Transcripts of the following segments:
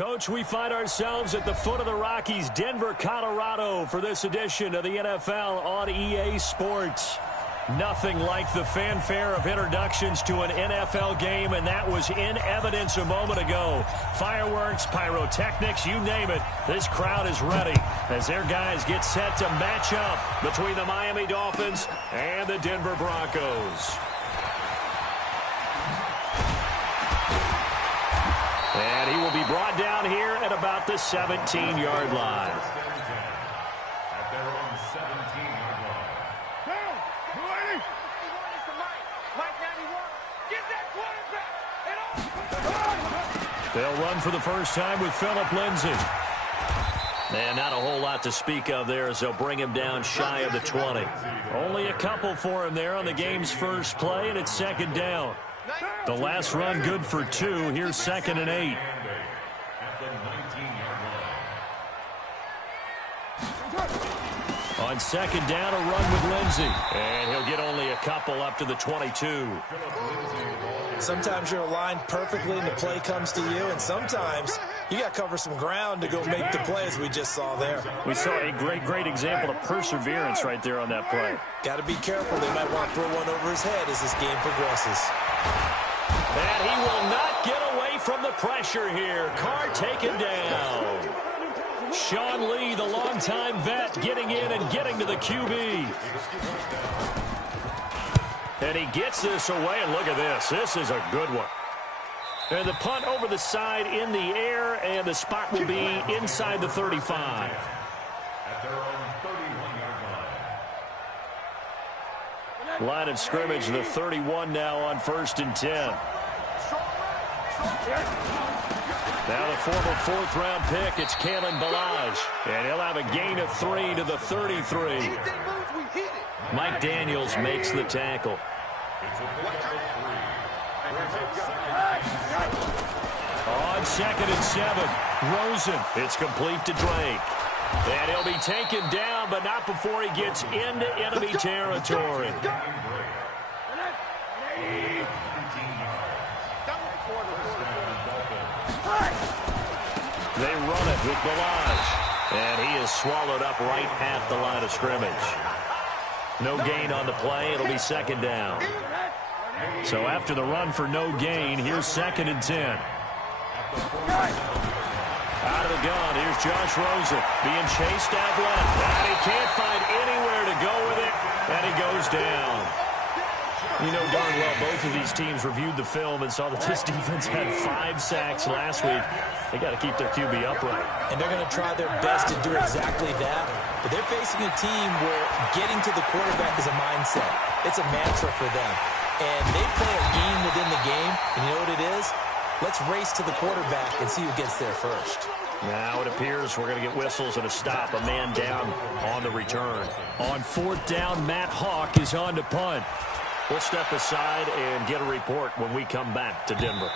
Coach, we find ourselves at the foot of the Rockies, Denver, Colorado, for this edition of the NFL on EA Sports. Nothing like the fanfare of introductions to an NFL game, and that was in evidence a moment ago. Fireworks, pyrotechnics, you name it. This crowd is ready as their guys get set to match up between the Miami Dolphins and the Denver Broncos. And he will be brought down here at about the 17-yard line. At their own 17-yard line. They'll run for the first time with Phillip Lindsay. And not a whole lot to speak of there as they'll bring him down shy of the 20. Only a couple for him there on the game's first play, and it's second down. The last run good for 2. Here's 2nd and 8. On second down, a run with Lindsay. And he'll get only a couple up to the 22. Sometimes you're aligned perfectly and the play comes to you, and sometimes you got to cover some ground to go make the play, as we just saw there. We saw a great example of perseverance right there on that play. Got to be careful. They might want to throw one over his head as this game progresses. And he will not get away from the pressure here. Carr taken down. Sean Lee, the longtime vet, getting in and getting to the QB. And he gets this away, and look at this. This is a good one. And the punt over the side in the air, and the spot will be inside the 35. At their own 31-yard line. Line of scrimmage, the 31 now on 1st and 10. Now the former 4th-round pick, it's Kalen Ballage. And he'll have a gain of 3 to the 33. Mike Daniels makes the tackle. On 2nd and 7, Rosen. It's complete to Drake. And he'll be taken down, but not before he gets into enemy territory. They run it with Ballage. And he is swallowed up right at the line of scrimmage. No gain on the play. It'll be 2nd down. So after the run for no gain, here's 2nd and 10. Out of the gun, here's Josh Rosen being chased out left. And he can't find anywhere to go with it, and he goes down. You know darn well both of these teams reviewed the film and saw that this defense had 5 sacks last week. They got to keep their QB upright. And they're going to try their best to do exactly that. But they're facing a team where getting to the quarterback is a mindset. It's a mantra for them. And they play a game within the game. And you know what it is? Let's race to the quarterback and see who gets there first. Now it appears we're going to get whistles and a stop. A man down on the return. On 4th down, Matt Hawk is on to punt. We'll step aside and get a report when we come back to Denver.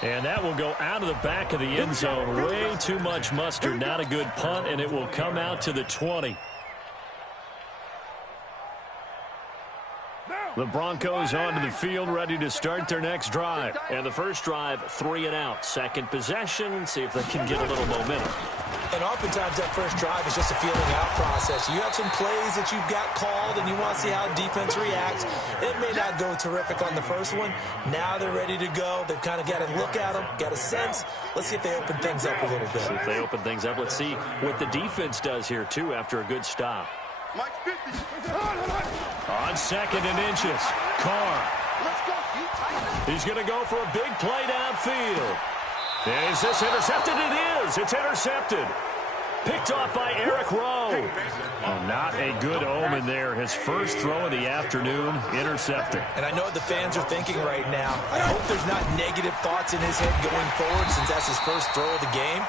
And that will go out of the back of the end zone. Way too much mustard. Not a good punt, and it will come out to the 20. The Broncos onto the field, ready to start their next drive. And the first drive, 3 and out. Second possession, see if they can get a little momentum. And oftentimes that first drive is just a feeling out process. You have some plays that you've got called and you want to see how defense reacts. It may not go terrific on the first one. Now they're ready to go. They've kind of got to look at them, got a sense. Let's see if they open things up a little bit. See if they open things up. Let's see what the defense does here, too, after a good stop. On 2nd and inches, Carr. He's going to go for a big play downfield. And is this intercepted? It is. It's intercepted. Picked off by Eric Rowe. Oh, not a good omen there. His first throw of the afternoon, intercepted. And I know what the fans are thinking right now. I hope there's not negative thoughts in his head going forward since that's his first throw of the game.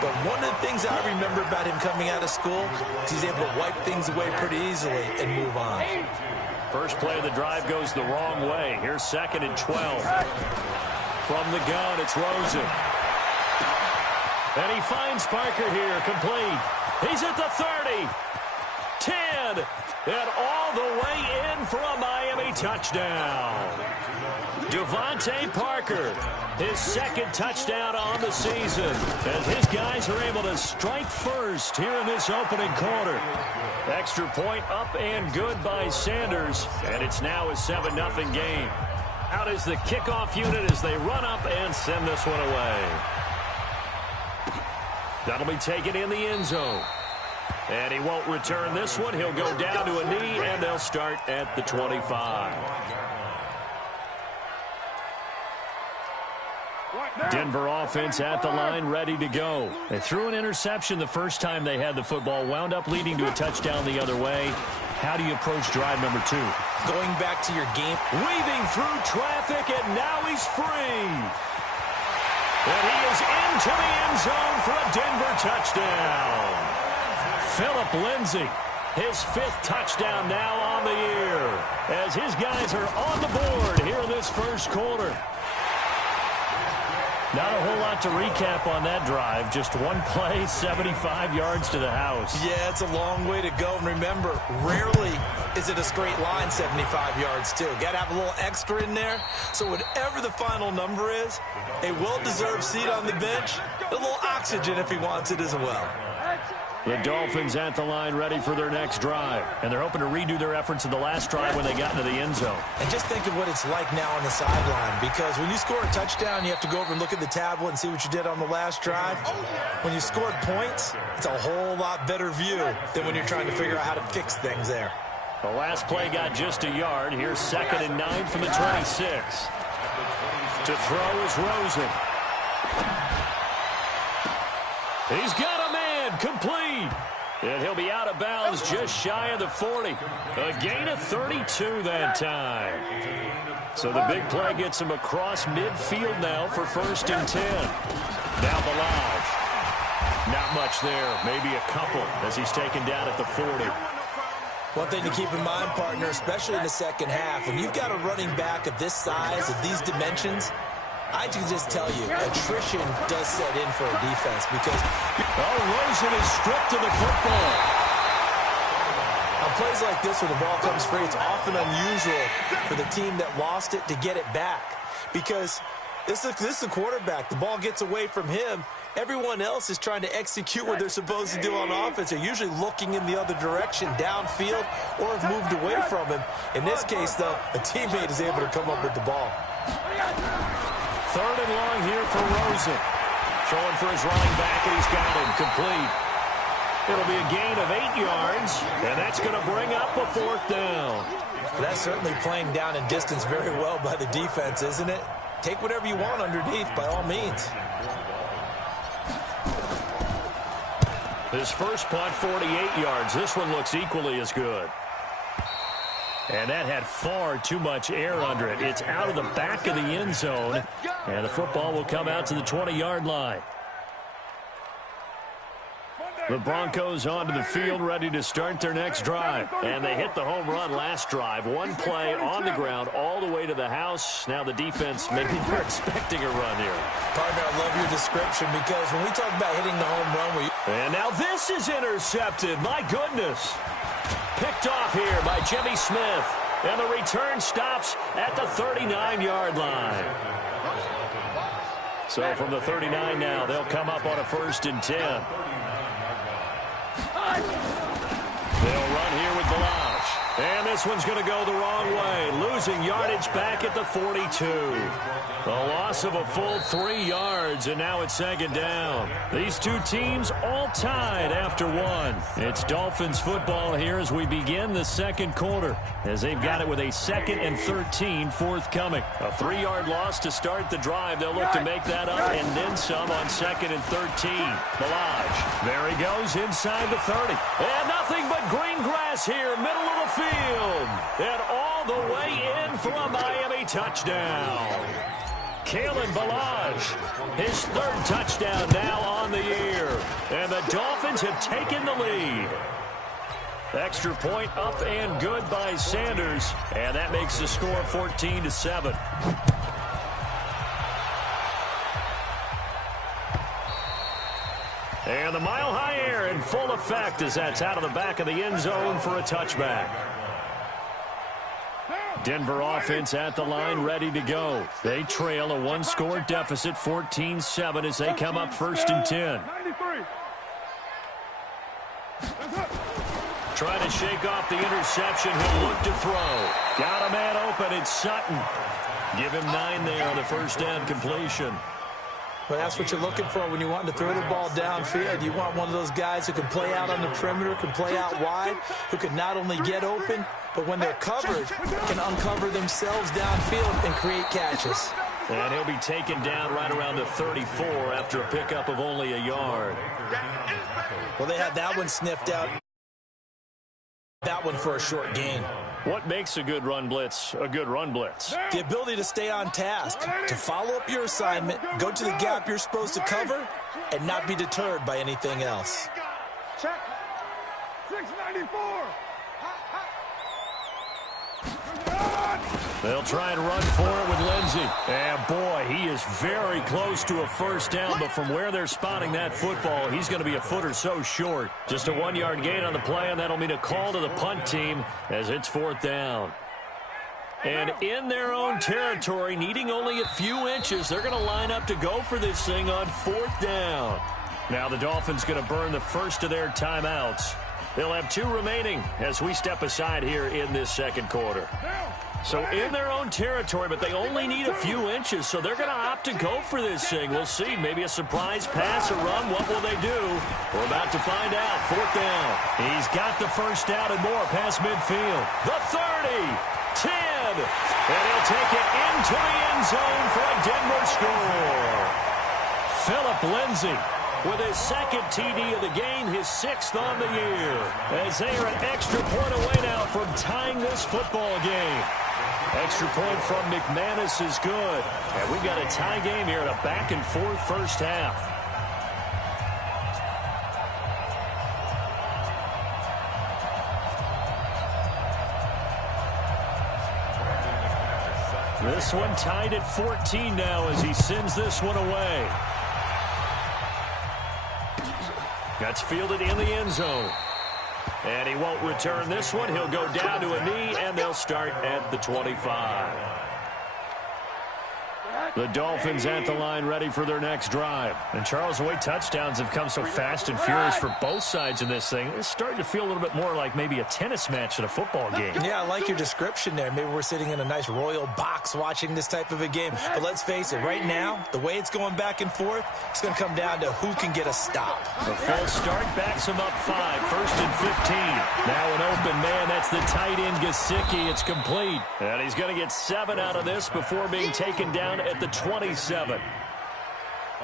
But one of the things I remember about him coming out of school is he's able to wipe things away pretty easily and move on. First play of the drive goes the wrong way. Here's 2nd and 12. From the gun, it's Rosen. And he finds Parker here, complete. He's at the 30. 10. And all the way in for a Miami touchdown. Devontae Parker, his second touchdown on the season, as his guys are able to strike first here in this opening quarter. Extra point up and good by Sanders, and it's now a 7-0 game. Out is the kickoff unit as they run up and send this one away. That'll be taken in the end zone. And he won't return this one. He'll go down to a knee, and they'll start at the 25. Denver offense at the line, ready to go. They threw an interception the first time they had the football, wound up leading to a touchdown the other way. How do you approach drive number 2? Going back to your game. Weaving through traffic, and now he's free. And he is into the end zone for a Denver touchdown. Phillip Lindsay, his 5th touchdown now on the year, as his guys are on the board here in this first quarter. Not a whole lot to recap on that drive. Just one play, 75 yards to the house. Yeah, it's a long way to go. And remember, rarely is it a straight line 75 yards, too. Got to have a little extra in there. So whatever the final number is, a well-deserved seat on the bench, a little oxygen if he wants it as well. The Dolphins at the line ready for their next drive. And they're hoping to redo their efforts in the last drive when they got into the end zone. And just think of what it's like now on the sideline. Because when you score a touchdown, you have to go over and look at the tablet and see what you did on the last drive. When you scored points, it's a whole lot better view than when you're trying to figure out how to fix things there. The last play got just a yard. Here's 2nd and 9 from the 26. To throw is Rosen. He's got a man, complete. And he'll be out of bounds just shy of the 40. A gain of 32 that time. So the big play gets him across midfield now for 1st and 10. Now Balaj. Not much there, maybe a couple as he's taken down at the 40. One thing to keep in mind, partner, especially in the second half, when you've got a running back of this size, of these dimensions, I can just tell you, attrition does set in for a defense because Rosen is stripped of the football. On plays like this where the ball comes free, it's often unusual for the team that lost it to get it back because this is a quarterback. The ball gets away from him. Everyone else is trying to execute what they're supposed to do on offense. They're usually looking in the other direction, downfield, or have moved away from him. In this case, though, a teammate is able to come up with the ball. 3rd and long here for Rosen. Throwing for his running back, and he's got him complete. It'll be a gain of 8 yards, and that's going to bring up a 4th down. That's certainly playing down in distance very well by the defense, isn't it? Take whatever you want underneath, by all means. His first punt, 48 yards. This one looks equally as good. And that had far too much air under it. It's out of the back of the end zone, and the football will come out to the 20-yard line. The Broncos onto the field, ready to start their next drive. And they hit the home run last drive. One play on the ground all the way to the house. Now the defense, maybe they're expecting a run here. Partner, I love your description because when we talk about hitting the home run, and now this is intercepted. My goodness. Picked off here by Jimmy Smith. And the return stops at the 39-yard line. So from the 39 now, they'll come up on a 1st and 10. They'll run here with Balaj. And this one's going to go the wrong way. Losing yardage back at the 42. A loss of a full 3 yards, and now it's 2nd down. These two teams all tied after one. It's Dolphins football here as we begin the second quarter, as they've got it with a 2nd and 13 forthcoming. A 3-yard loss to start the drive. They'll look to make that up and then some on 2nd and 13. Balaj. There he goes inside the 30. And nothing but green grass here, middle of the field. And all the way in for a Miami touchdown. Kalen Balaj, his 3rd touchdown now on the year. And the Dolphins have taken the lead. Extra point up and good by Sanders. And that makes the score 14-7. And And the mile-high air in full effect as that's out of the back of the end zone for a touchback. Denver offense at the line, ready to go. They trail a one-score deficit, 14-7, as they come up 1st and 10. Trying to shake off the interception. He'll look to throw. Got a man open. It's Sutton. Give him 9 there on the first down completion. Well, that's what you're looking for when you want to throw the ball downfield. You want one of those guys who can play out on the perimeter, can play out wide, who can not only get open, but when they're covered, can uncover themselves downfield and create catches. And he'll be taken down right around the 34 after a pickup of only a yard. Well, they had that one sniffed out. That one for a short gain. What makes a good run blitz a good run blitz? The ability to stay on task, to follow up your assignment, go to the gap you're supposed to cover, and not be deterred by anything else. Check. 694. They'll try and run for it with Lindsey. And, boy, he is very close to a first down, but from where they're spotting that football, he's going to be a foot or so short. Just a 1-yard gain on the play, and that'll mean a call to the punt team as it's 4th down. And in their own territory, needing only a few inches, they're going to line up to go for this thing on 4th down. Now the Dolphins going to burn the first of their timeouts. They'll have 2 remaining as we step aside here in this second quarter. So in their own territory, but they only need a few inches, so they're going to opt to go for this thing. We'll see. Maybe a surprise pass or run. What will they do? We're about to find out. 4th down. He's got the first down and more past midfield. The 30, 10, and he'll take it into the end zone for a Denver score. Philip Lindsay with his 2nd TD of the game, his 6th on the year, as they are an extra point away now from tying this football game. Extra point from McManus is good. And we've got a tie game here in a back-and-forth first half. This one tied at 14 now as he sends this one away. That's fielded in the end zone. And he won't return this one. He'll go down to a knee, and they'll start at the 25. The Dolphins at the line ready for their next drive. And, Charles, the way touchdowns have come so fast and furious for both sides in this thing, it's starting to feel a little bit more like maybe a tennis match in a football game. Yeah, I like your description there. Maybe we're sitting in a nice royal box watching this type of a game. But let's face it, right now, the way it's going back and forth, it's going to come down to who can get a stop. The full start backs him up 5, 1st and 15. Now an open man, that's the tight end Gesicki. It's complete. And he's going to get 7 out of this before being taken down at the 27.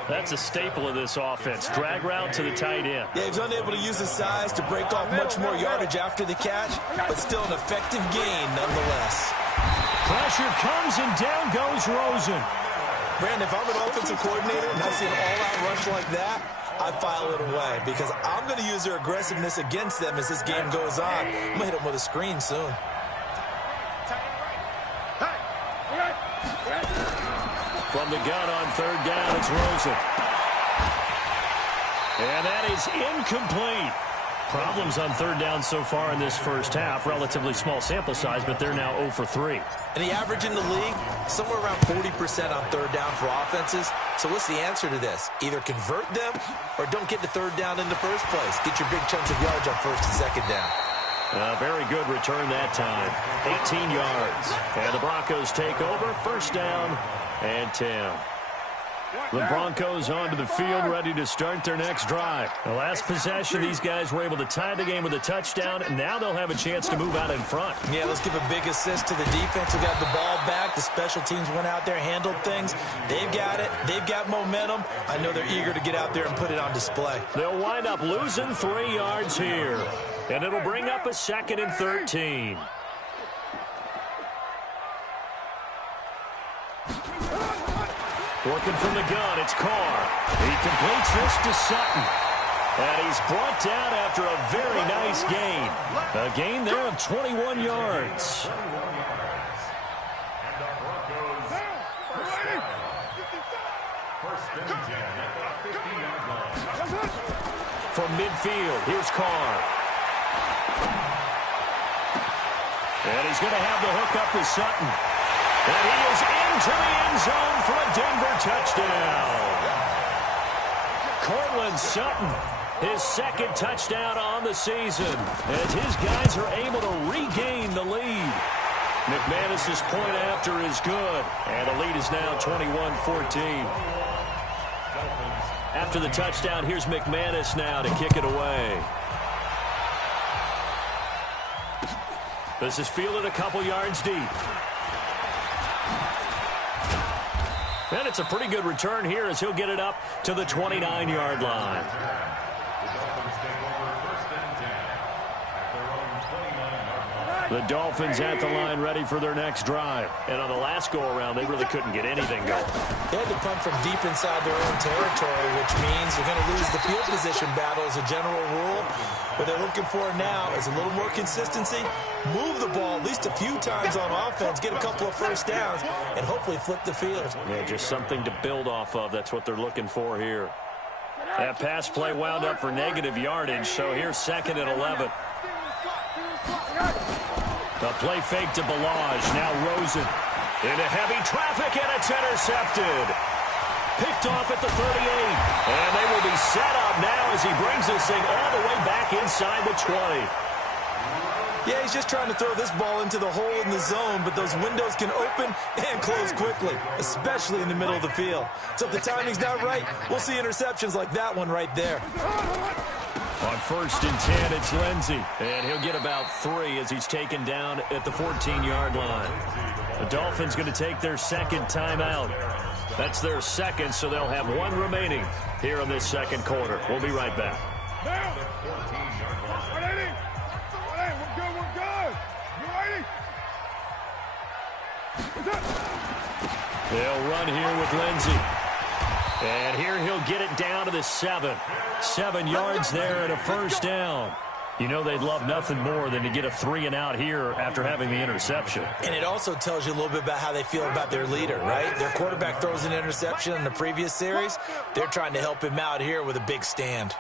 That's a staple of this offense. Drag route to the tight end. Yeah, he's unable to use his size to break off much more yardage after the catch, but still an effective gain nonetheless. Pressure comes and down goes Rosen. Brandon, if I'm an offensive coordinator and I see an all-out rush like that, I file it away because I'm going to use their aggressiveness against them as this game goes on. I'm going to hit them with a screen soon. From the gun on 3rd down, it's Rosen. And that is incomplete. Problems on 3rd down so far in this first half. Relatively small sample size, but they're now 0 for 3. And the average in the league, somewhere around 40% on 3rd down for offenses. So what's the answer to this? Either convert them or don't get to 3rd down in the first place. Get your big chunks of yards on 1st and 2nd down. Very good return that time. 18 yards. And the Broncos take over. 1st down and 10. The Broncos onto the field, ready to start their next drive. The last possession, these guys were able to tie the game with a touchdown, and now they'll have a chance to move out in front. Yeah, let's give a big assist to the defense who got the ball back. The special teams went out there, handled things. They've got it. They've got momentum. I know they're eager to get out there and put it on display. They'll wind up losing 3 yards here, and it'll bring up a 2nd and 13. Working from the gun, it's Carr. He completes this to Sutton. And he's brought down after a very nice gain. A gain there of 21 yards. And the Broncos first and 10 at the 50-yard line. from midfield. Here's Carr. And he's going to have the hook up to Sutton. And he is into the end zone for a Denver touchdown. Cortland Sutton, his second touchdown on the season, as his guys are able to regain the lead. McManus's point after is good, and the lead is now 21-14. After the touchdown, here's McManus now to kick it away. This is fielded a couple yards deep. And it's a pretty good return here as he'll get it up to the 29-yard line. The Dolphins at the line ready for their next drive. And on the last go-around, they really couldn't get anything going. They had to punt from deep inside their own territory, which means they're going to lose the field position battle as a general rule. What they're looking for now is a little more consistency, move the ball at least a few times on offense, get a couple of first downs, and hopefully flip the field. Yeah, just something to build off of. That's what they're looking for here. That pass play wound up for negative yardage, so here's 2nd and 11. The play fake to Balaj. Now Rosen into heavy traffic, and it's intercepted. Picked off at the 38. And they will be set up now as he brings this thing all the way back inside the 20. Yeah, he's just trying to throw this ball into the hole in the zone, but those windows can open and close quickly, especially in the middle of the field. So if the timing's not right, we'll see interceptions like that one right there. On 1st and 10, it's Lindsey. And he'll get about 3 as he's taken down at the 14-yard line. The Dolphins going to take their second timeout. That's their second, so they'll have 1 remaining here in this second quarter. We'll be right back. They'll run here with Lindsey. And here he'll get it down to the 7. 7 yards there and a first down. You know they'd love nothing more than to get a 3-and-out here after having the interception. And it also tells you a little bit about how they feel about their leader, right? Their quarterback throws an interception in the previous series. They're trying to help him out here with a big stand.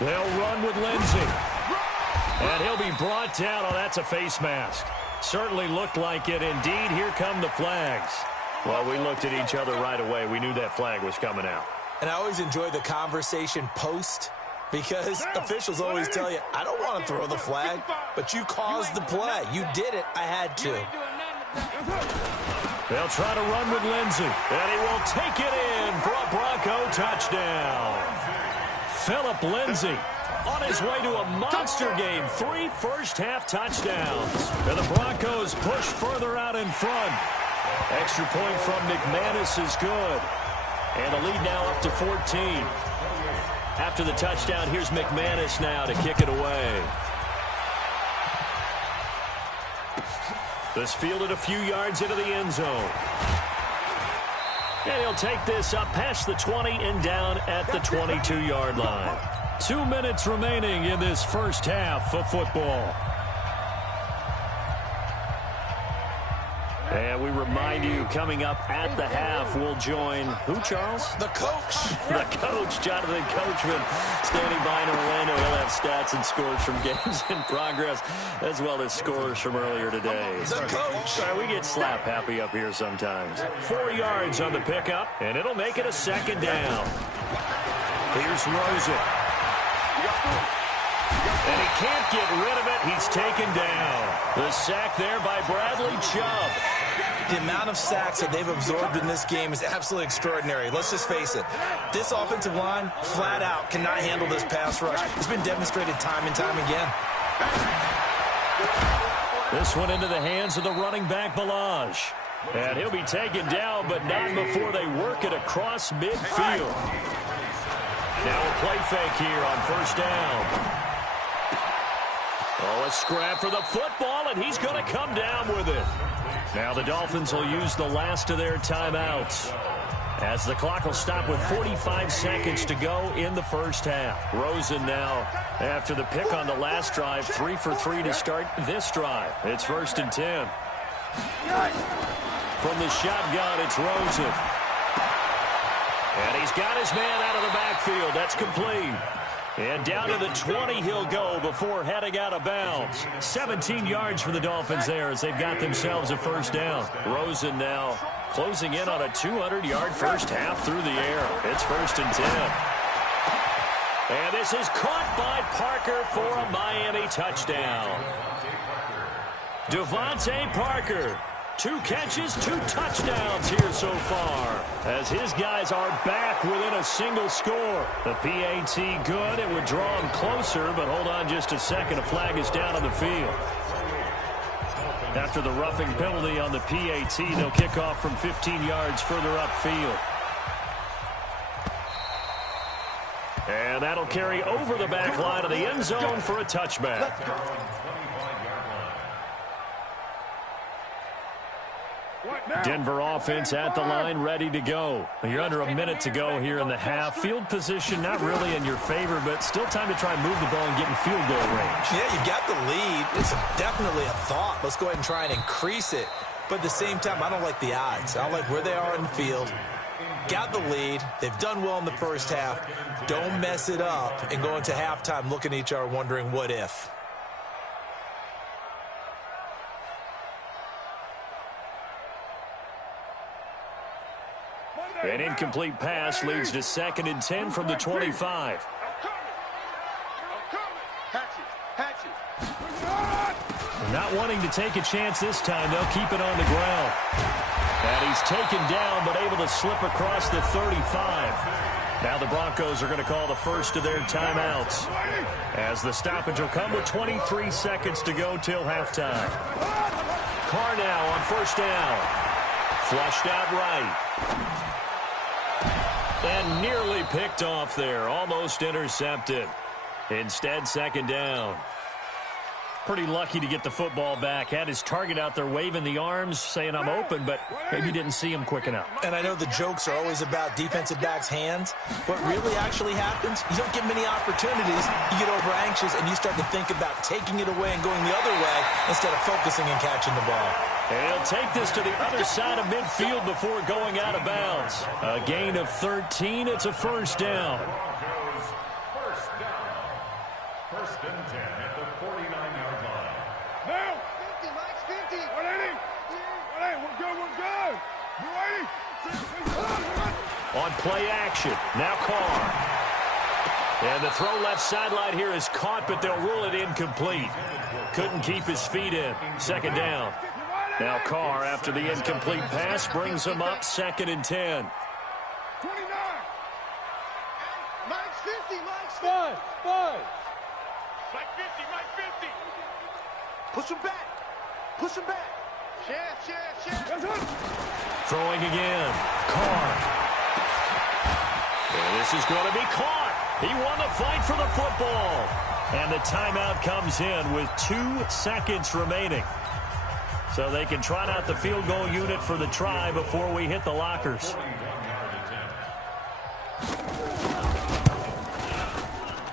They'll run with Lindsey. And he'll be brought down. Oh, that's a face mask. Certainly looked like it. Indeed, here come the flags. Well, we looked at each other right away. We knew that flag was coming out. And I always enjoy the conversation post because officials always tell you, I don't want to throw the flag, but you caused the play. You did it. I had to. They'll try to run with Lindsey. And he will take it in for a Bronco touchdown. Phillip Lindsey on his way to a monster game. 3 first-half touchdowns. And the Broncos push further out in front. Extra point from McManus is good. And the lead now up to 14. After the touchdown, here's McManus now to kick it away. This fielded a few yards into the end zone. And he'll take this up past the 20 and down at the 22-yard line. 2 minutes remaining in this first half of football. And we remind you, coming up at the half, we'll join who, Charles? The coach. The coach, Jonathan Coachman, standing by in Orlando. He'll have stats and scores from games in progress, as well as scores from earlier today. The coach. We get slap happy up here sometimes. 4 yards on the pickup, and it'll make it a second down. Here's Rosen. And he can't get rid of it. He's taken down. The sack there by Bradley Chubb. The amount of sacks that they've absorbed in this game is absolutely extraordinary. Let's just face it. This offensive line, flat out, cannot handle this pass rush. It's been demonstrated time and time again. This one into the hands of the running back, Balaj. And he'll be taken down, but not before they work it across midfield. Now a play fake here on first down. Oh, a scrap for the football, and he's going to come down with it. Now the Dolphins will use the last of their timeouts, as the clock will stop with 45 seconds to go in the first half. Rosen now, after the pick on the last drive, 3 for 3 to start this drive. It's 1st and 10. From the shotgun, it's Rosen. And he's got his man out of the backfield. That's complete. And down to the 20 he'll go before heading out of bounds. 17 yards for the Dolphins there as they've got themselves a first down. Rosen now closing in on a 200-yard first half through the air. It's 1st and 10. And this is caught by Parker for a Miami touchdown. Devontae Parker. 2 catches, 2 touchdowns here so far, as his guys are back within a single score. The PAT good. It would draw him closer, but hold on just a second. A flag is down on the field. After the roughing penalty on the PAT, they'll kick off from 15 yards further upfield. And that'll carry over the back line of the end zone for a touchback. Denver offense at the line, ready to go. You're under a minute to go here in the half. Field position not really in your favor, but still time to try and move the ball and get in field goal range. Yeah, you've got the lead. It's definitely a thought. Let's go ahead and try and increase it. But at the same time, I don't like the odds. I don't like where they are in the field. Got the lead. They've done well in the first half. Don't mess it up and go into halftime looking at each other wondering what if. An incomplete pass leads to 2nd and 10 from the 25. Not wanting to take a chance this time, they'll keep it on the ground. And he's taken down, but able to slip across the 35. Now the Broncos are going to call the first of their timeouts, as the stoppage will come with 23 seconds to go till halftime. Carr now on 1st down. Flushed out right. And nearly picked off there. Almost intercepted. Instead, 2nd down. Pretty lucky to get the football back. Had his target out there waving the arms, saying I'm open, but maybe didn't see him quick enough. And I know the jokes are always about defensive backs' hands. What really actually happens, you don't get many opportunities. You get over anxious, and you start to think about taking it away and going the other way instead of focusing and catching the ball. And he'll take this to the other side of midfield before going out of bounds. A gain of 13. It's a 1st down. First down. 1st and 10 at the 49-yard line. Now. 50, Mike's 50. 180. 180. We're good. We're good. 180. On play action. Now Carr. And the throw left sideline here is caught, but they'll rule it incomplete. Couldn't keep his feet in. 2nd down. Now Carr, after the incomplete pass, brings him up 2nd and 10. 29. Mike's 50. Mike's 50. Five. Mike 50. Mike 50. Push him back. Push him back. Share. Throwing again. Carr. And this is going to be caught. He won the fight for the football. And the timeout comes in with 2 seconds remaining. So they can trot out the field goal unit for the try before we hit the lockers.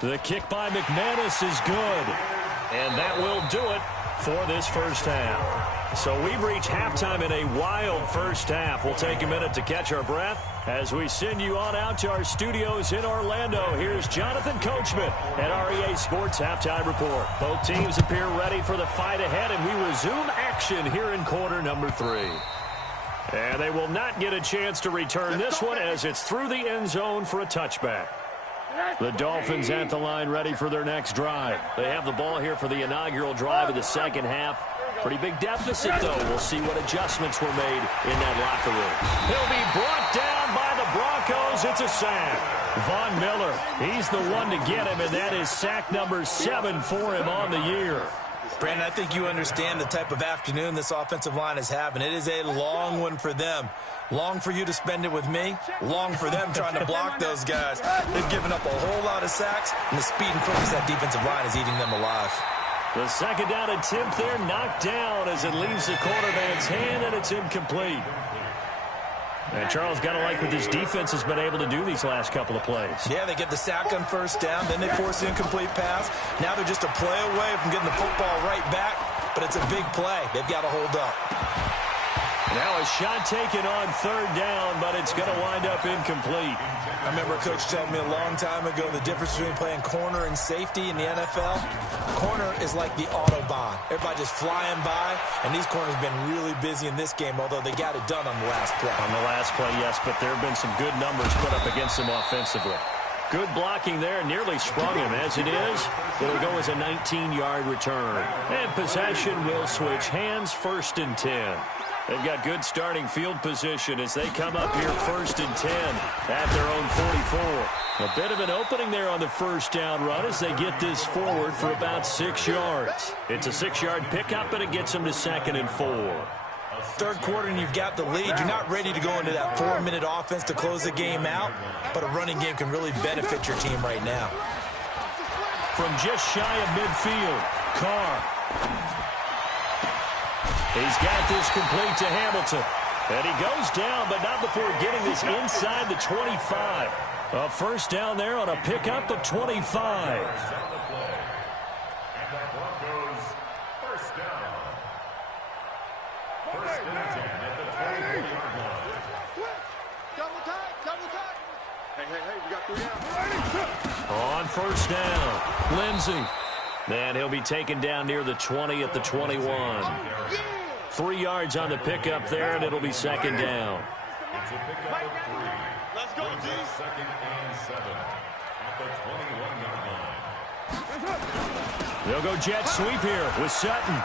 The kick by McManus is good. And that will do it for this first half. So we've reached halftime in a wild first half. We'll take a minute to catch our breath as we send you on out to our studios in Orlando. Here's Jonathan Coachman at REA Sports Halftime Report. Both teams appear ready for the fight ahead, and we resume action here in quarter number 3. And they will not get a chance to return this one as it's through the end zone for a touchback. The Dolphins at the line ready for their next drive. They have the ball here for the inaugural drive of the second half. Pretty big deficit, though. We'll see what adjustments were made in that locker room. He'll be brought down by the Broncos. It's a sack. Von Miller, he's the one to get him, and that is sack number 7 for him on the year. Brandon, I think you understand the type of afternoon this offensive line is having. It is a long one for them. Long for you to spend it with me. Long for them trying to block those guys. They've given up a whole lot of sacks, and the speed and quickness that defensive line is eating them alive. The second down attempt there knocked down as it leaves the quarterback's hand, and it's incomplete. And Charles, got to like what this defense has been able to do these last couple of plays. Yeah, they get the sack on first down, then they force the incomplete pass. Now they're just a play away from getting the football right back, but it's a big play. They've got to hold up. Now a shot taken on third down, but it's going to wind up incomplete. I remember a coach telling me a long time ago the difference between playing corner and safety in the NFL. Corner is like the Autobahn. Everybody just flying by, and these corners have been really busy in this game, although they got it done on the last play. On the last play, yes, but there have been some good numbers put up against them offensively. Good blocking there, nearly sprung him. As it is, it'll go as a 19-yard return. And possession will switch hands, 1st and 10. They've got good starting field position as they come up here 1st and 10 at their own 44. A bit of an opening there on the first down run as they get this forward for about 6 yards. It's a 6-yard pickup, and it gets them to 2nd and 4. Third quarter and you've got the lead. You're not ready to go into that 4-minute offense to close the game out, but a running game can really benefit your team right now. From just shy of midfield, Carr. He's got this complete to Hamilton. And he goes down, but not before getting this inside the 25. A first down there on a pickup of 25. On first down, Lindsey. And he'll be taken down near the 20 at the 21. 3 yards on the pickup there, and it'll be 2nd down. It's a pickup of 3. Let's go, G. 2nd and 7 at the 21-yard line. They'll go jet sweep here with Sutton.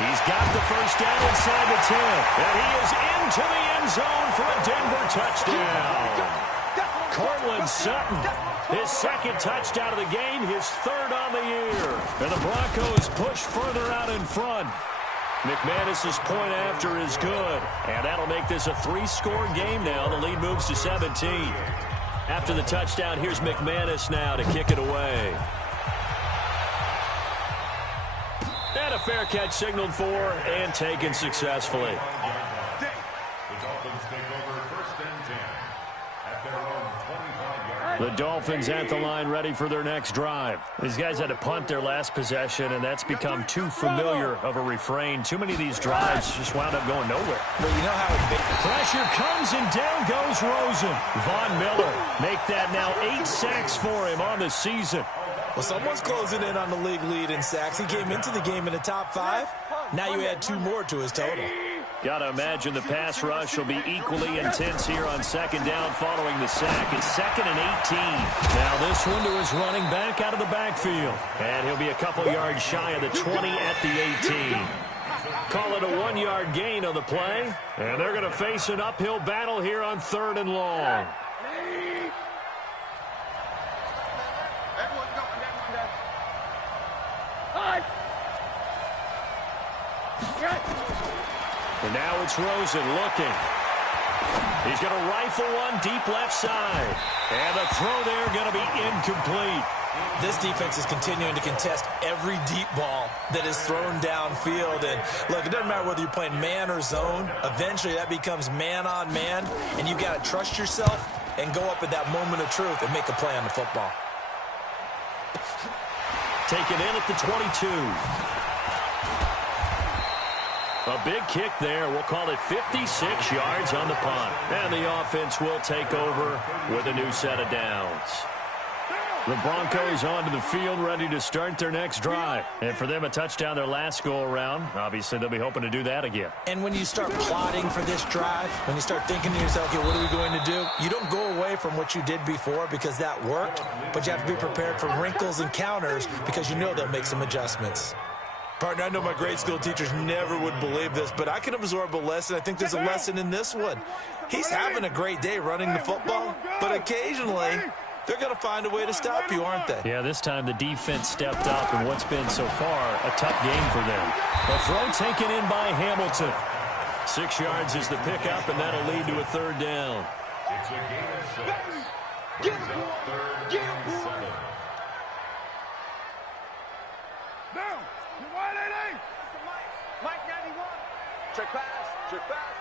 He's got the first down inside the 10. And he is into the end zone for a Denver touchdown. Cortland Sutton, his 2nd touchdown of the game, his 3rd on the year. And the Broncos push further out in front. McManus's point after is good. And that'll make this a 3-score game now. The lead moves to 17. After the touchdown, here's McManus now to kick it away. And a fair catch signaled for and taken successfully. The Dolphins take over 1st and 10 at their own 25-yard line. The Dolphins at the line ready for their next drive. These guys had to punt their last possession, and that's become too familiar of a refrain. Too many of these drives just wound up going nowhere. But you know how it pressure comes, and down goes Rosen. Von Miller make that now 8 sacks for him on the season. Well, someone's closing in on the league lead in sacks. He came into the game in the top 5. Now you add 2 more to his total. Got to imagine the pass rush will be equally intense here on 2nd down following the sack. It's 2nd and 18. Now this one to his running back out of the backfield. And he'll be a couple yards shy of the 20 at the 18. Call it a 1-yard gain on the play. And they're going to face an uphill battle here on 3rd and long. And now it's Rosen looking. He's going to rifle one deep left side. And the throw there going to be incomplete. This defense is continuing to contest every deep ball that is thrown downfield. And look, it doesn't matter whether you're playing man or zone. Eventually that becomes man on man. And you've got to trust yourself and go up at that moment of truth and make a play on the football. Taken in at the 22. A big kick there. We'll call it 56 yards on the punt. And the offense will take over with a new set of downs. The Broncos onto the field ready to start their next drive. And for them, a touchdown their last go-around. Obviously, they'll be hoping to do that again. And when you start plotting for this drive, when you start thinking to yourself, okay, what are we going to do? You don't go away from what you did before because that worked, but you have to be prepared for wrinkles and counters because you know they'll make some adjustments. Partner, I know my grade school teachers never would believe this, but I can absorb a lesson. I think there's a lesson in this one. He's having a great day running the football, but occasionally they're going to find a way to stop you, aren't they? Yeah, this time the defense stepped up in what's been so far a tough game for them. A throw taken in by Hamilton. 6 yards is the pickup, and that'll lead to a 3rd down. It's a gain of 6. Brings up 3rd and 7. Down. You're wide 88. Mike 91. Check pass. Check pass.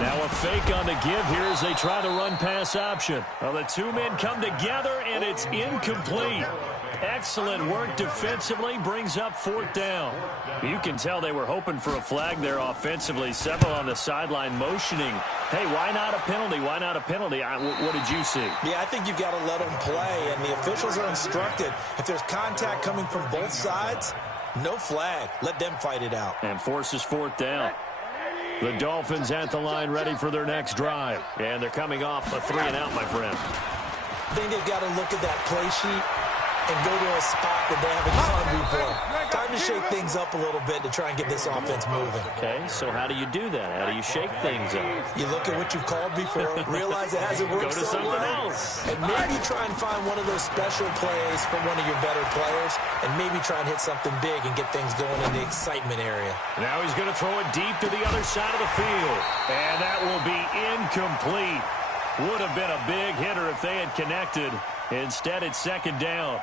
Now a fake on the give here as they try the run-pass option. Well, the 2 men come together, and it's incomplete. Excellent work defensively, brings up 4th down. You can tell they were hoping for a flag there offensively. Several on the sideline motioning, hey, why not a penalty? Why not a penalty? What did you see? Yeah, I think you've got to let them play, and the officials are instructed. If there's contact coming from both sides, no flag. Let them fight it out. And forces 4th down. The Dolphins at the line ready for their next drive. And they're coming off a 3-and-out, my friend. I think they've got to look at that play sheet and go to a spot that they haven't gone before. Time to shake things up a little bit to try and get this offense moving. Okay, so how do you do that? How do you shake things up? You look at what you've called before, realize it hasn't worked so well, else. and maybe try and find one of those special plays from one of your better players, and maybe try and hit something big and get things going in the excitement area. Now he's going to throw it deep to the other side of the field, and that will be incomplete. Would have been a big hitter if they had connected. Instead, it's 2nd down.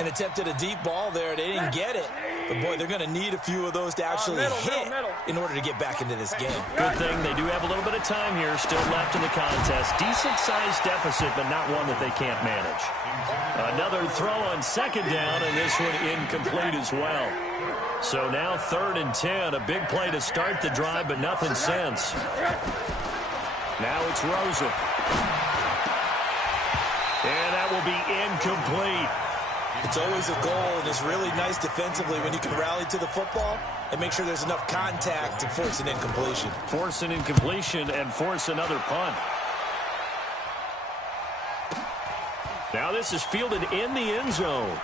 And attempted a deep ball there. They didn't get it. But, boy, they're going to need a few of those to actually hit in order to get back into this game. Good thing they do have a little bit of time here still left in the contest. Decent-sized deficit, but not one that they can't manage. Another throw on 2nd down, and this one incomplete as well. So now 3rd and 10. A big play to start the drive, but nothing since. Now it's Rosen. And that will be incomplete. It's always a goal, and it's really nice defensively when you can rally to the football and make sure there's enough contact to force an incompletion. Force an incompletion and force another punt. Now this is fielded in the end zone.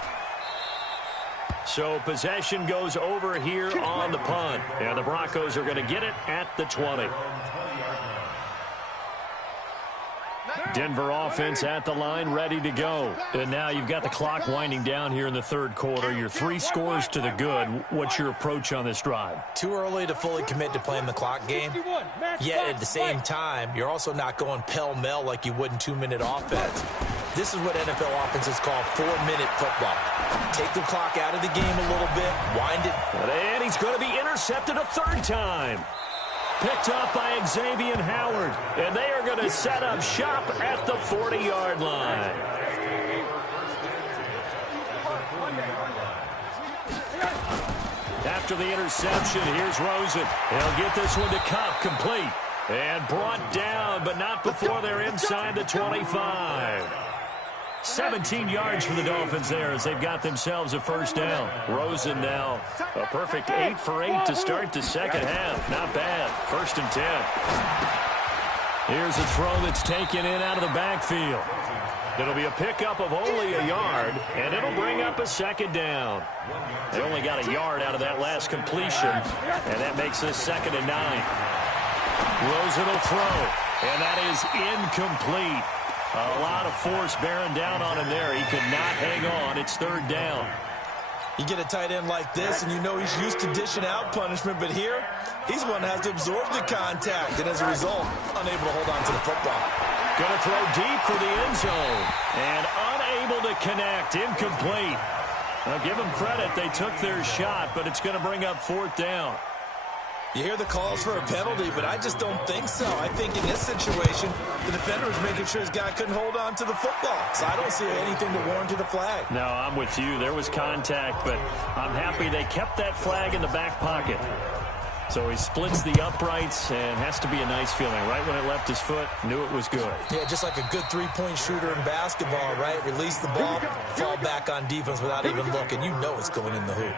So possession goes over here on the punt. And the Broncos are going to get it at the 20. Denver offense at the line, ready to go. And now you've got the clock winding down here in the 3rd quarter. You're 3 scores to the good. What's your approach on this drive? Too early to fully commit to playing the clock game. Yet at the same time, you're also not going pell-mell like you would in 2-minute offense. This is what NFL offenses call 4-minute football. Take the clock out of the game a little bit, wind it. And he's going to be intercepted a 3rd time. Picked up by Xavier Howard. And they are going to set up shop at the 40-yard line. After the interception, here's Rosen. He'll get this one to Cup, complete. And brought down, but not before they're inside the 25. 17 yards for the Dolphins there as they've got themselves a 1st down. Rosen now a perfect 8 for 8 to start the 2nd half. Not bad. 1st and 10. Here's a throw that's taken in out of the backfield. It'll be a pickup of only a yard, and it'll bring up a 2nd down. They only got a yard out of that last completion, and that makes this 2nd and 9. Rosen will throw, and that is incomplete. A lot of force bearing down on him there. He could not hang on. It's 3rd down. You get a tight end like this, and you know he's used to dishing out punishment, but here, he's one that has to absorb the contact, and as a result, unable to hold on to the football. Going to throw deep for the end zone, and unable to connect. Incomplete. Now, give them credit. They took their shot, but it's going to bring up 4th down. You hear the calls for a penalty, but I just don't think so. I think in this situation, the defender was making sure his guy couldn't hold on to the football. So I don't see anything to warrant the flag. No, I'm with you. There was contact, but I'm happy they kept that flag in the back pocket. So he splits the uprights, and has to be a nice feeling. Right when it left his foot, knew it was good. Yeah, just like a good three-point shooter in basketball, right? Release the ball, fall back on defense without even looking. You know it's going in the hoop.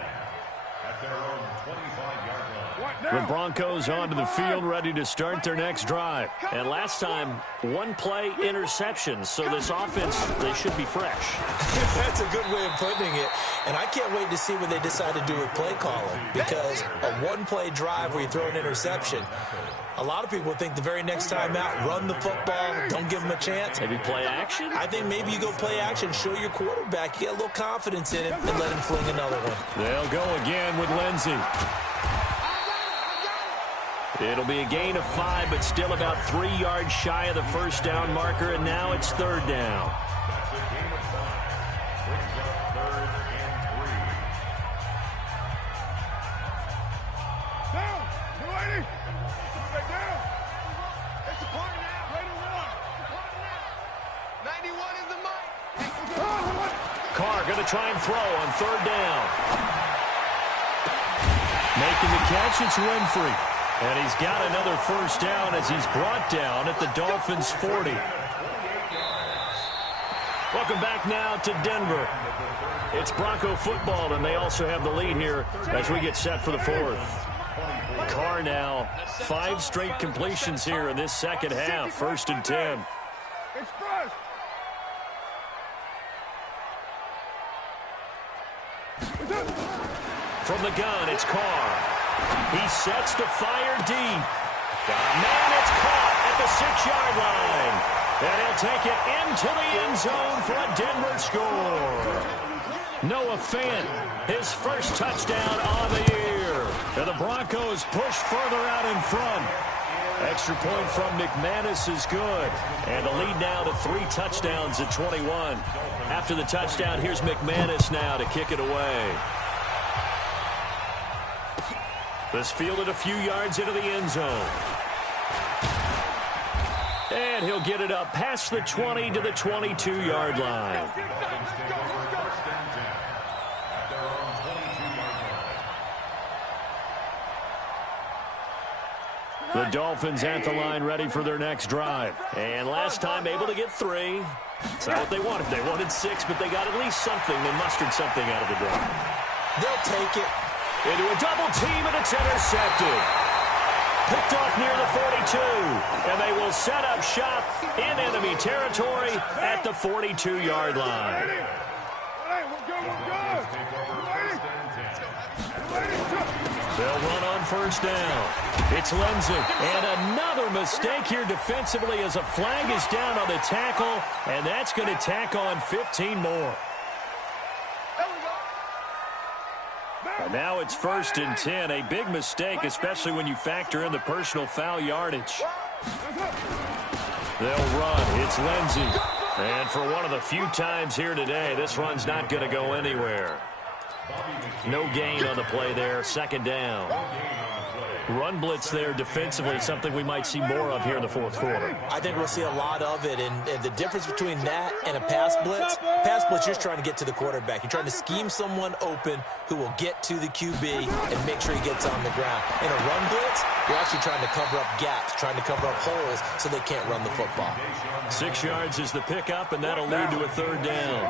The Broncos onto the field, ready to start their next drive. And last time, 1 play interception. So this offense, they should be fresh. That's a good way of putting it. And I can't wait to see what they decide to do with play calling. Because a 1-play drive where you throw an interception, a lot of people think the very next time out, run the football, don't give them a chance. Maybe play action? I think maybe you go play action, show your quarterback, you get a little confidence in him, and let him fling another one. They'll go again with Lindsey. It'll be a gain of 5, but still about 3 yards shy of the 1st down marker, and now it's 3rd down. Carr Carr going to try and throw on third down. Making the catch, it's Winfrey. And he's got another first down as he's brought down at the Dolphins' 40. Welcome back now to Denver. It's Bronco football, and they also have the lead here as we get set for the fourth. Carr now, 5 straight completions here in this second half, 1st and 10. From the gun, it's Carr. He sets to fire deep. Man, it's caught at the 6-yard line. And he'll take it into the end zone for a Denver score. Noah Fant, his first touchdown on the year. And the Broncos push further out in front. Extra point from McManus is good. And the lead now to 3 touchdowns at 21. After the touchdown, here's McManus now to kick it away. This fielded a few yards into the end zone. And he'll get it up past the 20 to the 22-yard line. The Dolphins at the line ready for their next drive. And last time able to get 3. That's not what they wanted. They wanted 6, but they got at least something. They mustered something out of the drive. They'll take it. Into a double team, and it's intercepted. Picked off near the 42. And they will set up shop in enemy territory at the 42-yard line. They'll run on first down. It's Lindsey. And another mistake here defensively as a flag is down on the tackle. And that's going to tack on 15 more. And now it's 1st and 10. A big mistake, especially when you factor in the personal foul yardage. They'll run. It's Lindsey. And for one of the few times here today, this run's not going to go anywhere. No gain on the play there. 2nd down. Run blitz there defensively, something we might see more of here in the 4th quarter. I think we'll see a lot of it, and the difference between that and a pass blitz, you're just trying to get to the quarterback. You're trying to scheme someone open who will get to the QB and make sure he gets on the ground. In a run blitz, you're actually trying to cover up gaps, trying to cover up holes so they can't run the football. 6 yards is the pickup, and that'll lead to a 3rd down.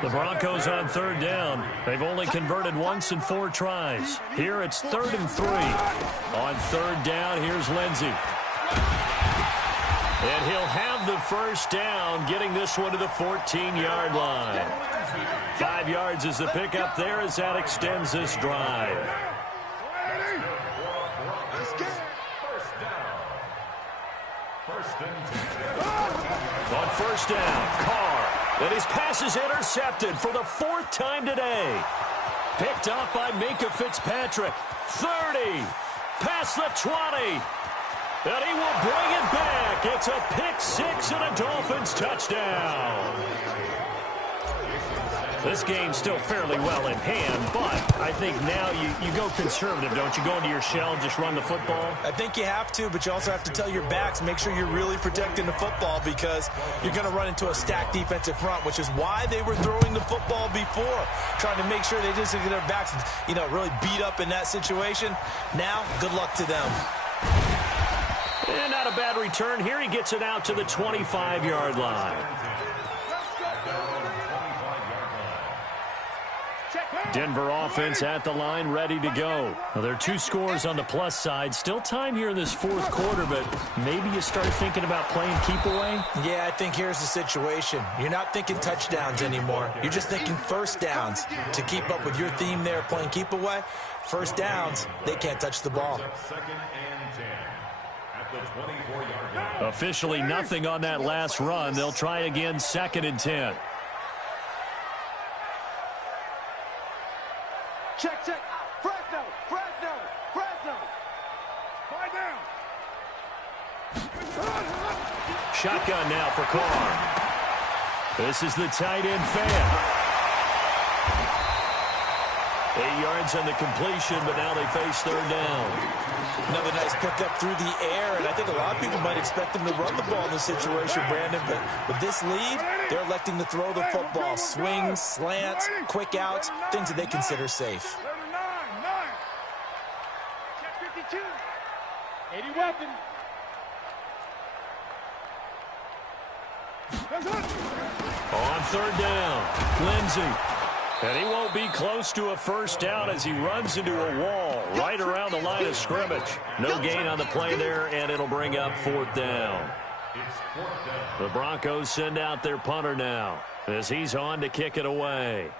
The Broncos on 3rd down. They've only converted once in 4 tries. Here it's 3rd and 3. On 3rd down, here's Lindsey. And he'll have the first down, getting this one to the 14-yard line. 5 yards is the pickup there as that extends this drive. On first down, Carr. And his pass is intercepted for the 4th time today. Picked up by Minkah Fitzpatrick. 30. Past the 20. And he will bring it back. It's a pick 6 and a Dolphins touchdown. This game's still fairly well in hand, but I think now you go conservative, don't you? Go into your shell, just run the football? I think you have to, but you also have to tell your backs, make sure you're really protecting the football because you're going to run into a stacked defensive front, which is why they were throwing the football before, trying to make sure they just get their backs, really beat up in that situation. Now, good luck to them. And not a bad return. Here he gets it out to the 25-yard line. Denver offense at the line, ready to go. Well, there are 2 scores on the plus side. Still time here in this 4th quarter, but maybe you start thinking about playing keep away? Yeah, I think here's the situation. You're not thinking touchdowns anymore. You're just thinking first downs. To keep up with your theme there, playing keep away, first downs, they can't touch the ball. Officially nothing on that last run. They'll try again, 2nd and 10. Check. Fresno. Find down. Shotgun now for Carr. This is the tight end Fant. 8 yards on the completion, but now they face 3rd down. Another nice pickup through the air, and I think a lot of people might expect them to run the ball in this situation, Brandon, but with this lead, they're electing to throw the football. Swings, slants, quick outs, things that they consider safe. 80 weapon. On third down, Lindsey. And he won't be close to a first down as he runs into a wall right around the line of scrimmage. No gain on the play there, and it'll bring up fourth down. The Broncos send out their punter now as he's on to kick it away.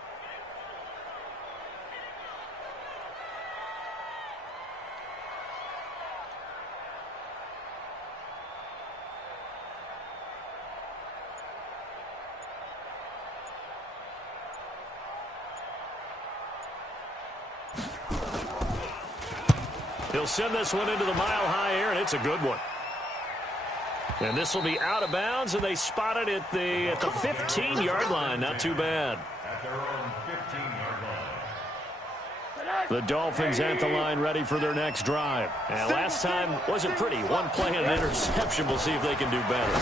He'll send this one into the mile-high air, and it's a good one. And this will be out of bounds, and they spot it at the 15-yard line. Not too bad. At their own 15-yard line. The Dolphins at the line ready for their next drive. And last time wasn't pretty. One play and an interception. We'll see if they can do better.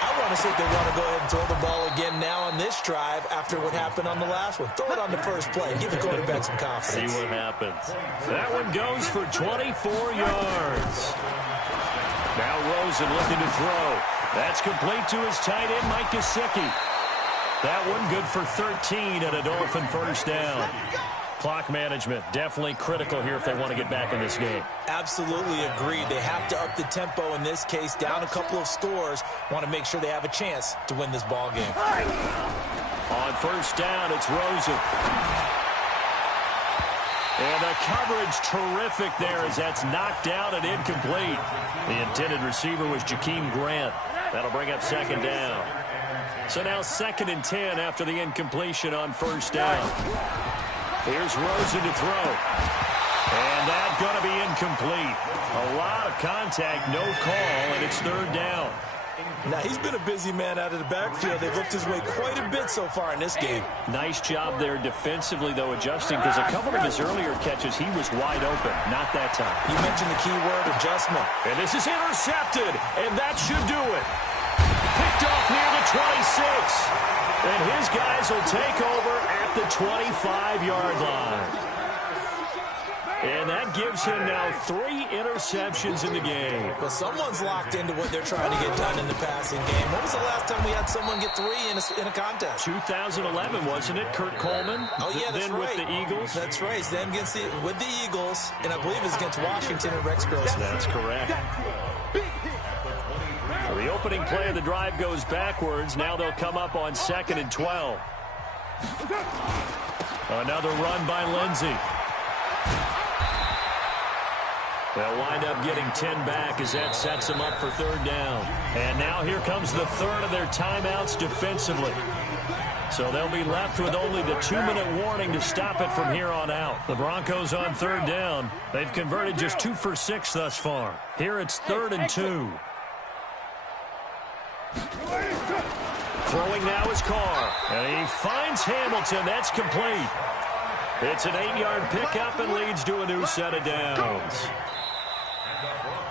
I want to see if they want to go ahead and throw the ball again now on this drive after what happened on the last one. Throw it on the first play. Give the quarterback some confidence. See what happens. That one goes for 24 yards. Now Rosen looking to throw. That's complete to his tight end, Mike Gesicki. That one good for 13 and a Dolphin first down. Clock management definitely critical here if they want to get back in this game. Absolutely agreed. They have to up the tempo in this case, down a couple of scores. Want to make sure they have a chance to win this ball game. On first down, it's Rosen. And the coverage terrific there as that's knocked down and incomplete. The intended receiver was Jakeem Grant. That'll bring up second down. So now 2nd and 10 after the incompletion on first down. Here's Rosen to throw. And that's going to be incomplete. A lot of contact, no call, and it's third down. Now, he's been a busy man out of the backfield. They've looked his way quite a bit so far in this game. Nice job there defensively, though, adjusting, because a couple of his earlier catches, he was wide open. Not that time. You mentioned the key word, adjustment. And this is intercepted, and that should do it. Picked off near the 26. And his guys will take over at the 25-yard line. And that gives him now 3 interceptions in the game. Well, someone's locked into what they're trying to get done in the passing game. When was the last time we had someone get 3 in a contest? 2011, wasn't it? Kurt Coleman? Oh, yeah, that's then right. With the Eagles? That's right. Then with the Eagles, and I believe it's against Washington and Rex Grossman. That's correct. The opening play of the drive goes backwards. Now they'll come up on 2nd and 12. Another run by Lindsey. They'll wind up getting 10 back as that sets them up for third down. And now here comes the third of their timeouts defensively. So they'll be left with only the 2-minute warning to stop it from here on out. The Broncos on third down. They've converted just 2 for 6 thus far. Here it's 3rd and 2. Throwing now is Carr. And he finds Hamilton. That's complete. It's an 8-yard pickup and leads to a new set of downs.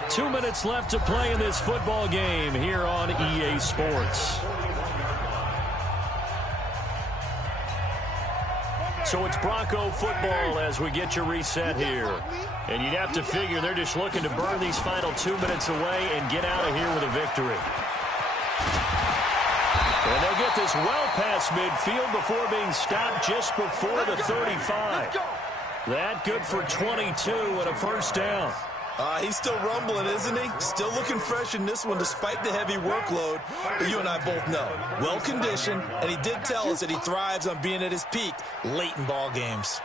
2 minutes left to play in this football game here on EA Sports. So it's Bronco football as we get your reset here. And you'd have to figure they're just looking to burn these final 2 minutes away and get out of here with a victory. And they'll get this well past midfield before being stopped just before the 35. That good for 22 and a first down. He's still rumbling, isn't he? Still looking fresh in this one despite the heavy workload. But you and I both know, well-conditioned, and he did tell us that he thrives on being at his peak late in ball games.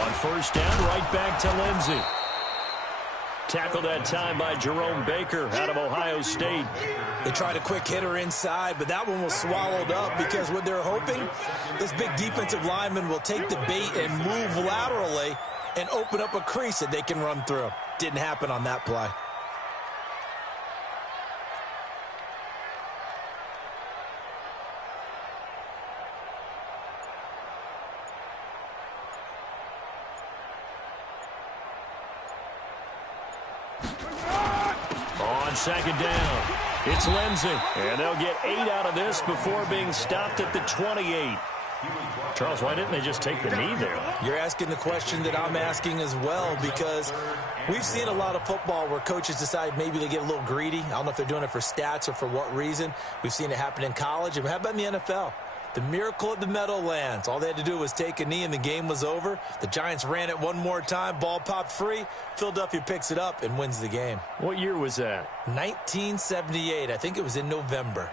On first down, right back to Lindsey. Tackled that time by Jerome Baker out of Ohio State. They tried a quick hitter inside, but that one was swallowed up because what they're hoping, this big defensive lineman will take the bait and move laterally and open up a crease that they can run through. didn't happen on that play. On second down, it's Lindsey. And they'll get 8 out of this before being stopped at the 28. Charles, why didn't they just take the knee there? You're asking the question that I'm asking as well, because we've seen a lot of football where coaches decide maybe they get a little greedy. I don't know if they're doing it for stats or for what reason. We've seen it happen in college. And how about in the NFL? The miracle of the Meadowlands. All they had to do was take a knee and the game was over. The Giants ran it one more time. Ball popped free. Philadelphia picks it up and wins the game. What year was that? 1978. I think it was in November.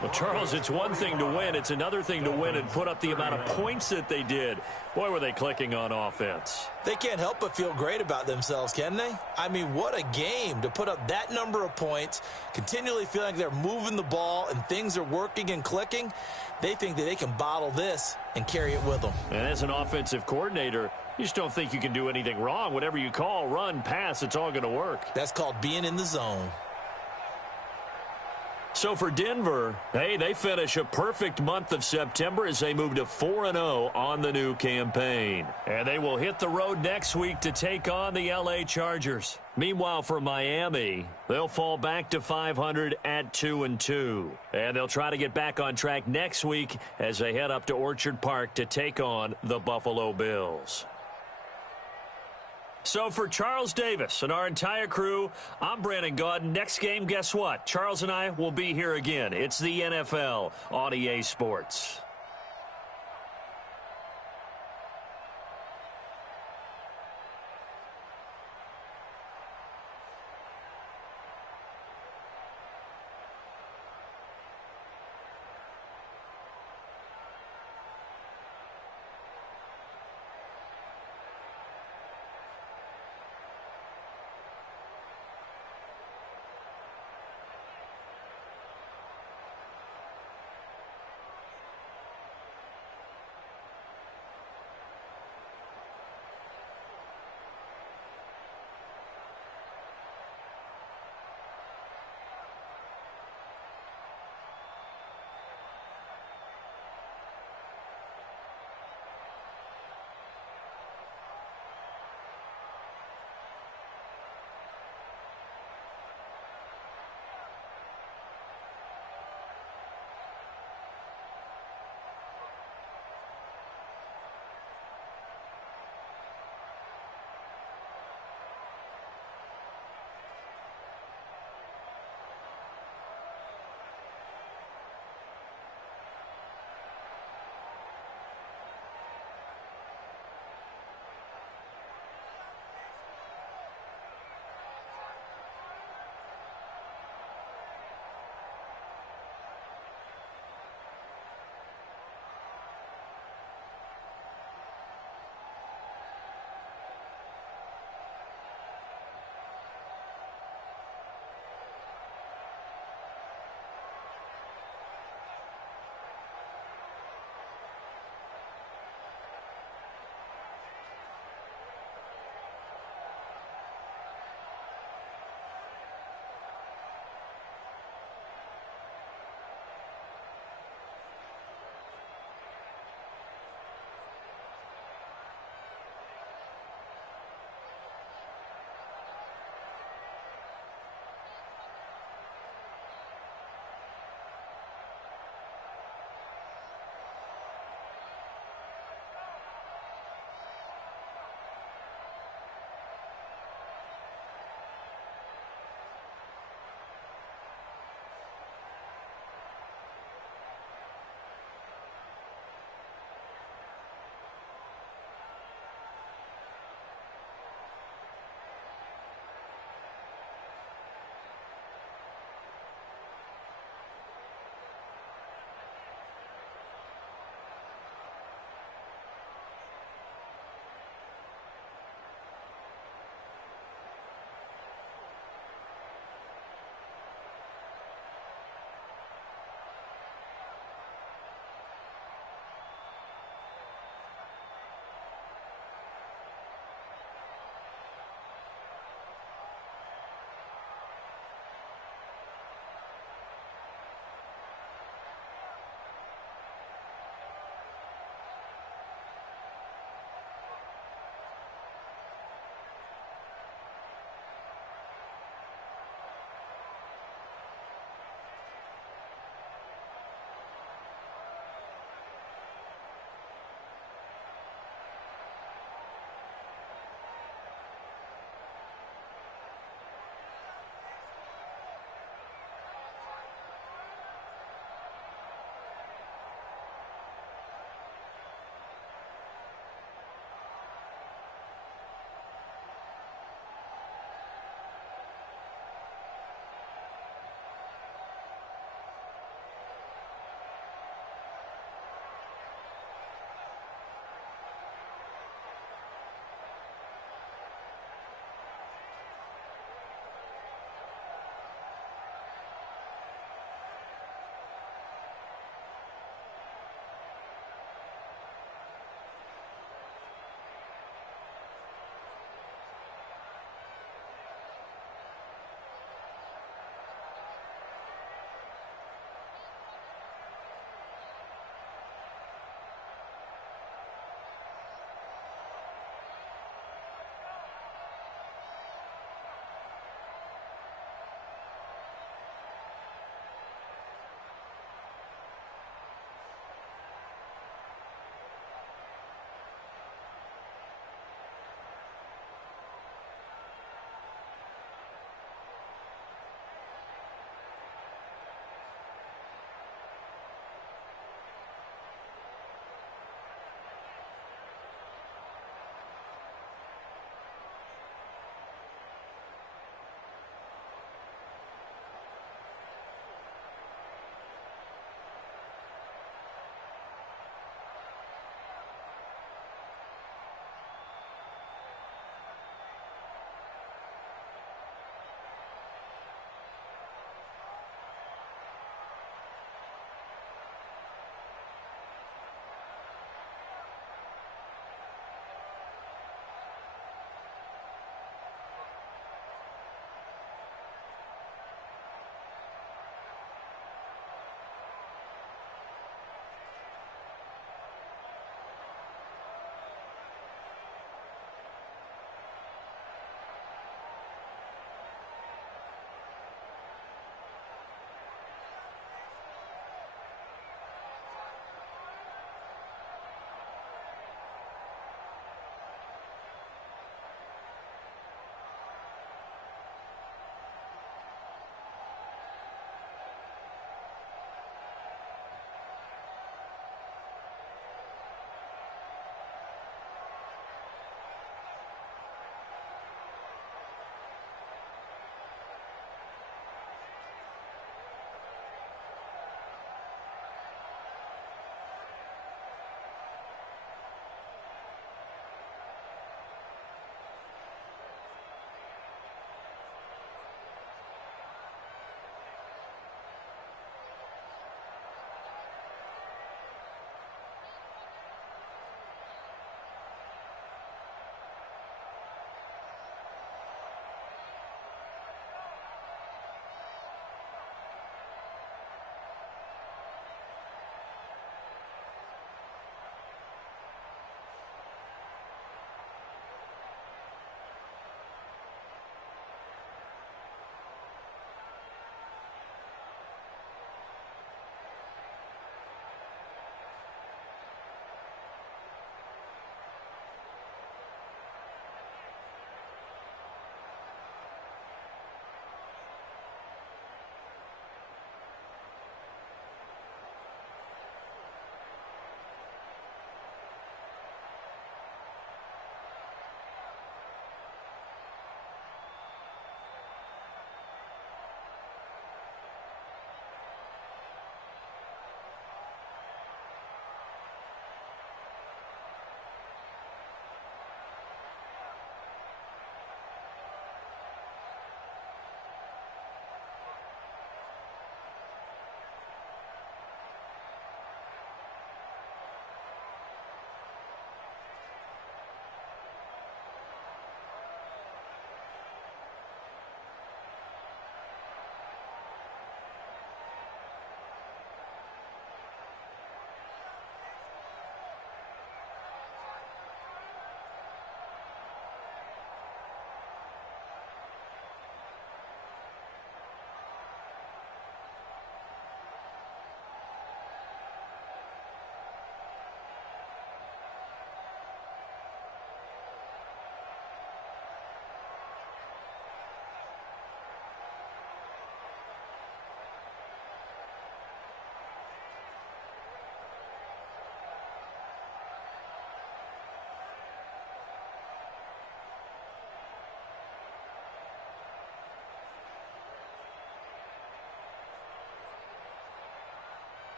Well, Charles, it's one thing to win. It's another thing to win and put up the amount of points that they did. Boy, were they clicking on offense. They can't help but feel great about themselves, can they? I mean, what a game to put up that number of points, continually feel like they're moving the ball and things are working and clicking. They think that they can bottle this and carry it with them. And as an offensive coordinator, you just don't think you can do anything wrong. Whatever you call, run, pass, it's all going to work. That's called being in the zone. So for Denver, hey, they finish a perfect month of September as they move to 4-0 on the new campaign. And they will hit the road next week to take on the LA Chargers. Meanwhile, for Miami, they'll fall back to 500 at 2-2. And they'll try to get back on track next week as they head up to Orchard Park to take on the Buffalo Bills. So for Charles Davis and our entire crew, I'm Brandon Gaudin. Next game, guess what? Charles and I will be here again. It's the NFL on EA Sports.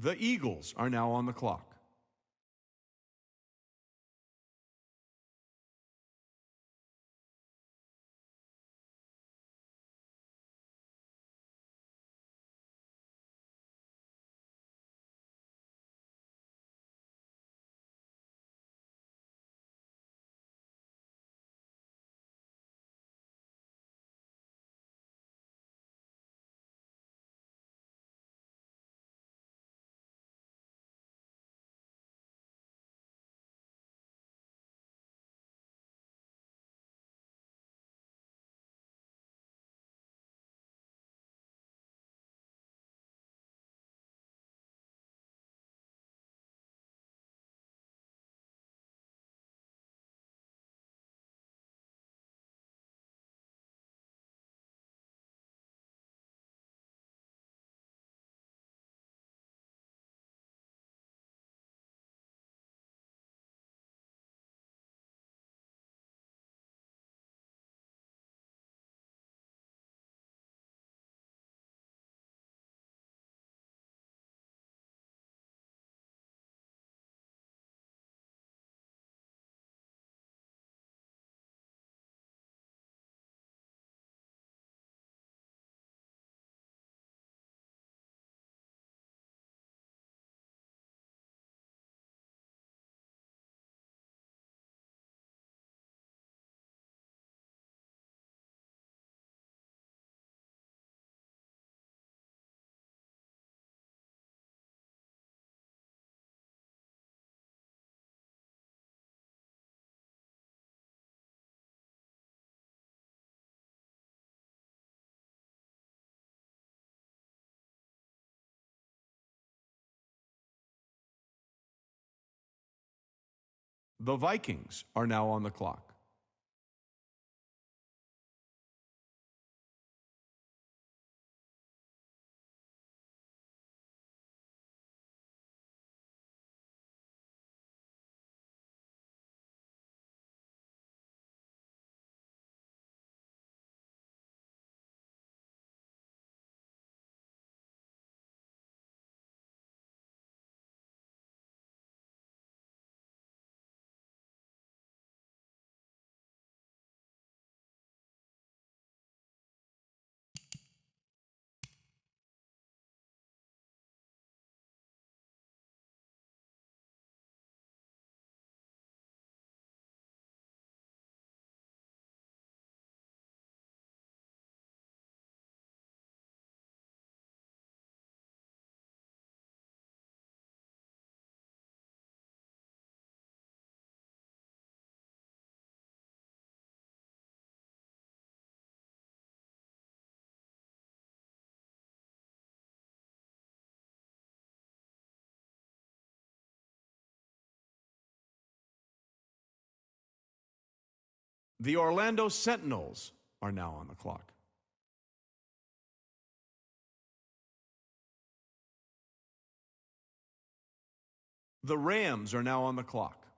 The Eagles are now on the clock. The Vikings are now on the clock. The Orlando Sentinels are now on the clock. The Rams are now on the clock.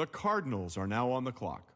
The Cardinals are now on the clock.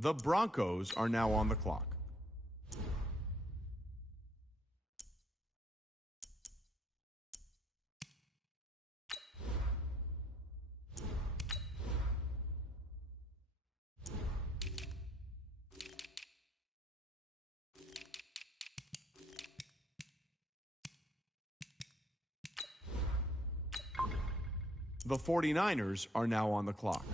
The Broncos are now on the clock. The 49ers are now on the clock.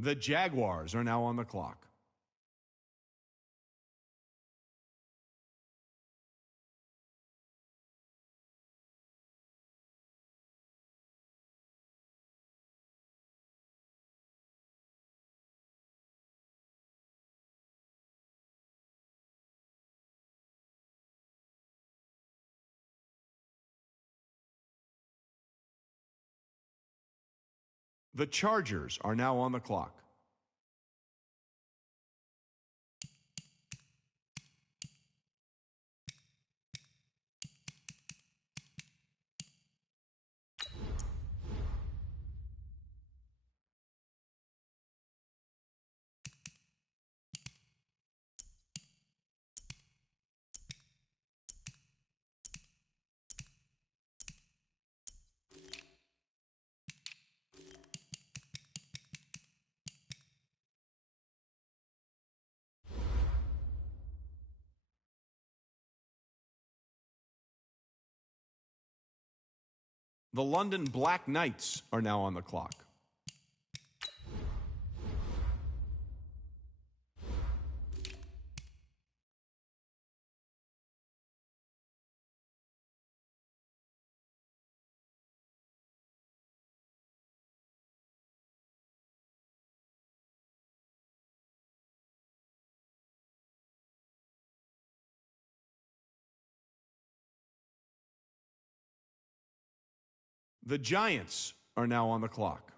The Jaguars are now on the clock. The Chargers are now on the clock. The London Black Knights are now on the clock. The Giants are now on the clock.